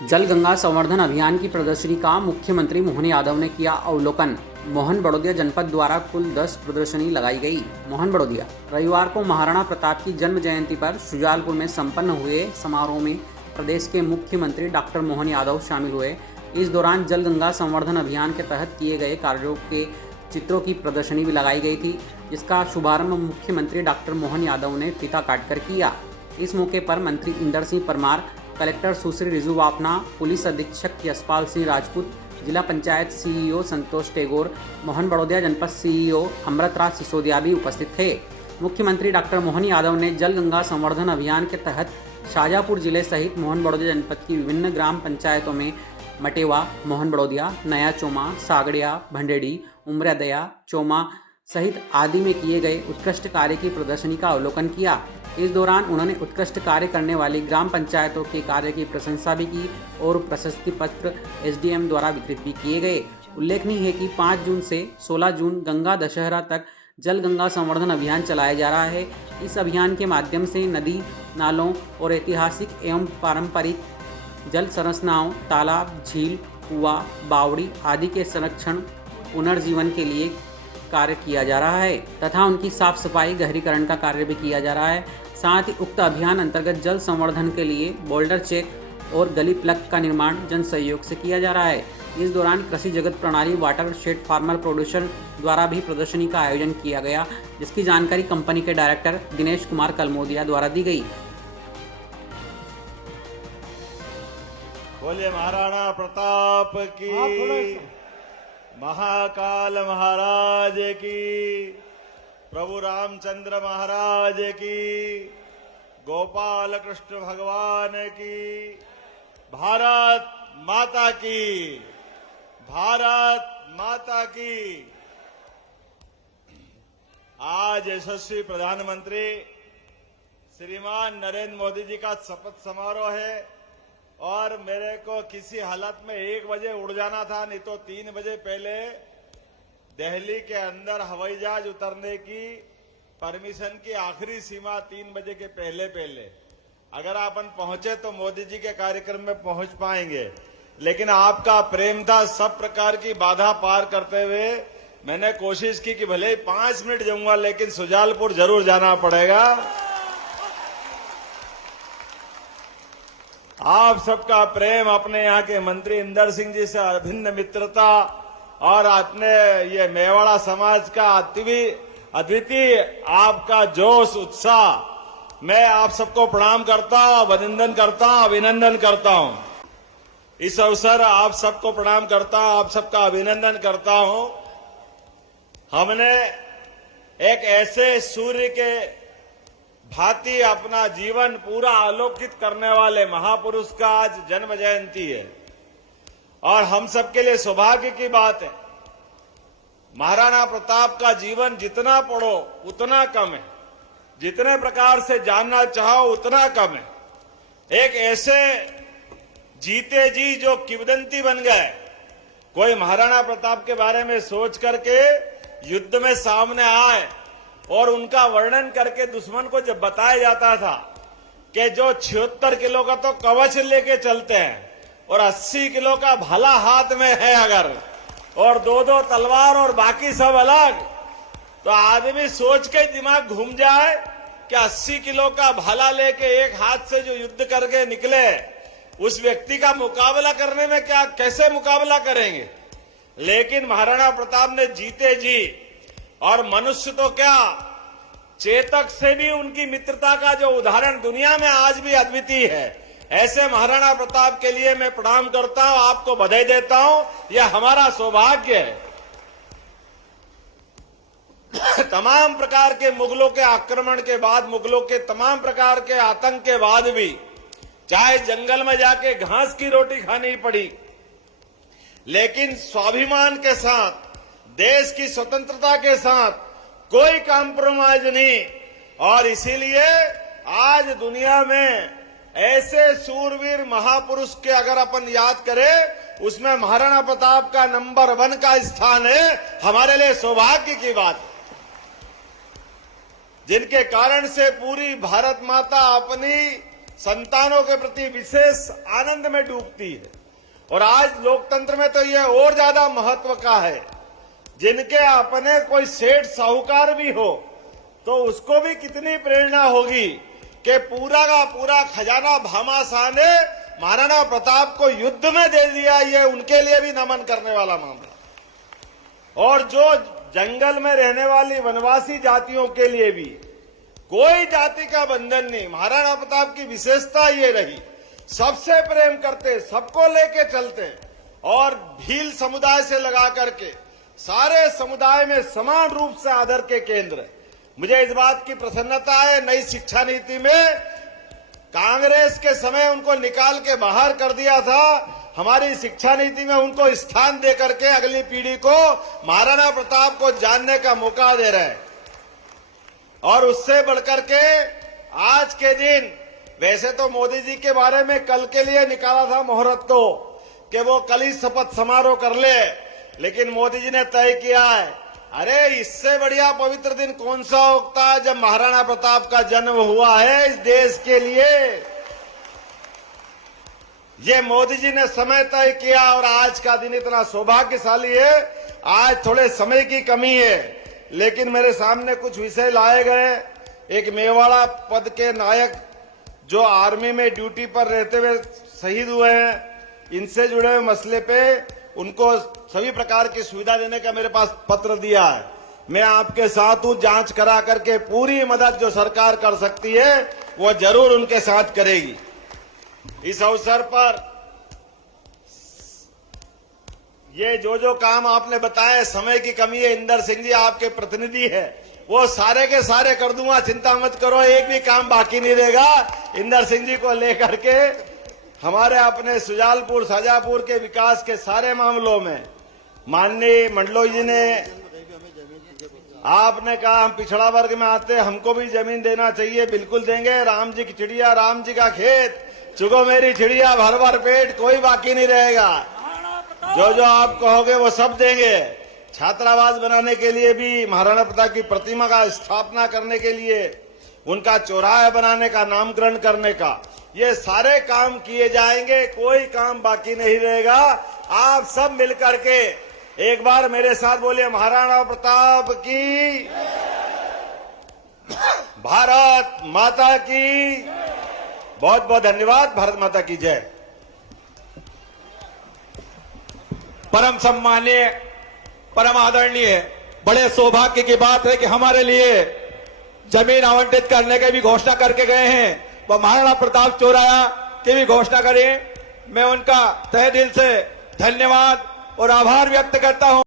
जल गंगा संवर्धन अभियान की प्रदर्शनी का मुख्यमंत्री मोहन यादव ने किया अवलोकन। मोहन बड़ौदिया जनपद द्वारा कुल 10 प्रदर्शनी लगाई गई। मोहन बड़ौदिया। रविवार को महाराणा प्रताप की जन्म जयंती पर शुजालपुर में संपन्न हुए समारोह में प्रदेश के मुख्यमंत्री डॉक्टर मोहन यादव शामिल हुए। इस दौरान जल गंगा संवर्धन अभियान के तहत किए गए कार्यों के चित्रों की प्रदर्शनी भी लगाई गई थी, जिसका शुभारंभ मुख्यमंत्री डॉक्टर मोहन यादव ने फीता काटकर किया। इस मौके पर मंत्री इंदर सिंह परमार, कलेक्टर सुश्री रिजू वापना, पुलिस अधीक्षक यशपाल सिंह राजपूत, जिला पंचायत सीईओ संतोष टेगोर, मोहन बड़ौदिया जनपद सीईओ अमृतराज सिसोदिया भी उपस्थित थे। मुख्यमंत्री डॉक्टर मोहन यादव ने जल गंगा संवर्धन अभियान के तहत शाजापुर जिले सहित मोहन बड़ौदिया जनपद की विभिन्न ग्राम पंचायतों में मटेवा, मोहन बड़ौदिया, नया चोमा, सागड़िया, भंडेड़ी, उमरादया, चोमा सहित आदि में किए गए उत्कृष्ट कार्य की प्रदर्शनी का अवलोकन किया। इस दौरान उन्होंने उत्कृष्ट कार्य करने वाली ग्राम पंचायतों के कार्य की प्रशंसा भी की और प्रशस्ति पत्र एसडीएम द्वारा वितरित भी किए गए। उल्लेखनीय है कि 5 जून से 16 जून गंगा दशहरा तक जल गंगा संवर्धन अभियान चलाया जा रहा है। इस अभियान के माध्यम से नदी, नालों और ऐतिहासिक एवं पारंपरिक जल संरचनाओं, तालाब, झील, कुआं, बावड़ी आदि के संरक्षण, पुनर्जीवन के लिए कार्य किया जा रहा है तथा उनकी साफ सफाई, गहरीकरण का कार्य भी किया जा रहा है। साथ ही उक्त अभियान अंतर्गत जल संवर्धन के लिए बोल्डर चेक और गली प्लग का निर्माण जन सहयोग से किया जा रहा है। इस दौरान कृषि जगत प्रणाली वाटर शेड फार्मर प्रोड्यूसर द्वारा भी प्रदर्शनी का आयोजन किया गया, जिसकी जानकारी कंपनी के डायरेक्टर दिनेश कुमार कलमोदिया द्वारा दी गई। बोलिए महाराणा प्रताप की, महाकाल महाराज की, प्रभु रामचंद्र महाराज की, गोपाल कृष्ण भगवान की, भारत माता की, भारत माता की। आज यशस्वी प्रधानमंत्री श्रीमान नरेंद्र मोदी जी का शपथ समारोह है और मेरे को किसी हालत में 1 बजे उड़ जाना था, नहीं तो 3 बजे पहले दिल्ली के अंदर हवाई जहाज उतरने की परमिशन की आखिरी सीमा 3 बजे के पहले अगर अपन पहुंचे तो मोदी जी के कार्यक्रम में पहुंच पाएंगे। लेकिन आपका प्रेम था, सब प्रकार की बाधा पार करते हुए मैंने कोशिश की कि भले ही 5 मिनट जाऊंगा लेकिन शुजालपुर जरूर जाना पड़ेगा। आप सबका प्रेम, अपने यहाँ के मंत्री इंदर सिंह जी से अभिन्न मित्रता और अपने ये मेवाड़ा समाज का अद्वितीय आपका जोश, उत्साह, मैं आप सबको प्रणाम करता हूँ, अभिनंदन करता हूँ। इस अवसर आप सबको प्रणाम करता हूँ, आप सबका अभिनंदन करता हूँ। हमने एक ऐसे सूर्य के भांति अपना जीवन पूरा आलोकित करने वाले महापुरुष का आज जन्म जयंती है और हम सबके लिए सौभाग्य की बात है। महाराणा प्रताप का जीवन जितना पढ़ो उतना कम है, जितने प्रकार से जानना चाहो उतना कम है। एक ऐसे जीते जी जो किंवदंती बन गए। कोई महाराणा प्रताप के बारे में सोच करके युद्ध में सामने आए और उनका वर्णन करके दुश्मन को जब बताया जाता था कि जो 76 किलो का तो कवच लेके चलते हैं और 80 किलो का भाला हाथ में है अगर, और 2-2 तलवार और बाकी सब अलग, तो आदमी सोच के दिमाग घूम जाए कि 80 किलो का भाला लेके एक हाथ से जो युद्ध करके निकले, उस व्यक्ति का मुकाबला करने में कैसे मुकाबला करेंगे। लेकिन महाराणा प्रताप ने जीते जी, और मनुष्य तो क्या, चेतक से भी उनकी मित्रता का जो उदाहरण दुनिया में आज भी अद्वितीय है। ऐसे महाराणा प्रताप के लिए मैं प्रणाम करता हूं, आपको बधाई देता हूं। यह हमारा सौभाग्य है। तमाम प्रकार के मुगलों के आक्रमण के बाद, मुगलों के तमाम प्रकार के आतंक के बाद भी, चाहे जंगल में जाके घास की रोटी खानी पड़ी, लेकिन स्वाभिमान के साथ, देश की स्वतंत्रता के साथ कोई कॉम्प्रोमाइज नहीं। और इसीलिए आज दुनिया में ऐसे सूरवीर महापुरुष के अगर अपन याद करें, उसमें महाराणा प्रताप का नंबर 1 का स्थान है। हमारे लिए सौभाग्य की बात, जिनके कारण से पूरी भारत माता अपनी संतानों के प्रति विशेष आनंद में डूबती है। और आज लोकतंत्र में तो यह और ज्यादा महत्व का है, जिनके अपने कोई सेठ साहूकार भी हो तो उसको भी कितनी प्रेरणा होगी कि पूरा का पूरा खजाना भामाशाह ने महाराणा प्रताप को युद्ध में दे दिया। ये उनके लिए भी नमन करने वाला मामला। और जो जंगल में रहने वाली वनवासी जातियों के लिए भी कोई जाति का बंधन नहीं। महाराणा प्रताप की विशेषता ये रही, सबसे प्रेम करते, सबको लेके चलते और भील समुदाय से लगा करके सारे समुदाय में समान रूप से आदर के केंद्र। मुझे इस बात की प्रसन्नता है, नई शिक्षा नीति में कांग्रेस के समय उनको निकाल के बाहर कर दिया था, हमारी शिक्षा नीति में उनको स्थान दे करके अगली पीढ़ी को महाराणा प्रताप को जानने का मौका दे रहे हैं। और उससे बढ़कर के आज के दिन, वैसे तो मोदी जी के बारे में कल के लिए निकाला था मुहूर्त तो कि वो कल ही शपथ समारोह कर ले, लेकिन मोदी जी ने तय किया है, अरे इससे बढ़िया पवित्र दिन कौन सा होता है जब महाराणा प्रताप का जन्म हुआ है इस देश के लिए। ये मोदी जी ने समय तय किया और आज का दिन इतना सौभाग्यशाली है। आज थोड़े समय की कमी है, लेकिन मेरे सामने कुछ विषय लाए गए। एक मेवाड़ा पद के नायक जो आर्मी में ड्यूटी पर रहते हुए शहीद हुए हैं, इनसे जुड़े हुए मसले पे उनको सभी प्रकार की सुविधा देने का मेरे पास पत्र दिया है। मैं आपके साथ हूं, जांच करा करके पूरी मदद जो सरकार कर सकती है वो जरूर उनके साथ करेगी। इस अवसर पर ये जो काम आपने बताए, समय की कमी है, इंदर सिंह जी आपके प्रतिनिधि है, वो सारे के सारे कर दूंगा, चिंता मत करो, एक भी काम बाकी नहीं रहेगा। इंदर सिंह जी को लेकर के हमारे अपने सुजालपुर शाजापुर के विकास के सारे मामलों में माननीय मंडलोई जी ने आपने कहा हम पिछड़ा वर्ग में आते, हमको भी जमीन देना चाहिए, बिल्कुल देंगे। राम जी की चिड़िया, राम जी का खेत, चुगो मेरी चिड़िया भर भर पेट, कोई बाकी नहीं रहेगा। जो आप कहोगे वो सब देंगे। छात्रावास बनाने के लिए भी, महाराणा प्रताप की प्रतिमा का स्थापना करने के लिए, उनका चौराहा बनाने का, नामकरण करने का, ये सारे काम किए जाएंगे, कोई काम बाकी नहीं रहेगा। आप सब मिलकर के एक बार मेरे साथ बोलिए, महाराणा प्रताप की, भारत माता की। बहुत बहुत धन्यवाद। भारत माता की जय। परम सम्मानीय, परम आदरणीय, बड़े सौभाग्य की बात है कि हमारे लिए जमीन आवंटित करने की भी घोषणा करके गए हैं, वह महाराणा प्रताप चौराहा की भी घोषणा करें। मैं उनका तहे दिल से धन्यवाद और आभार व्यक्त करता हूं।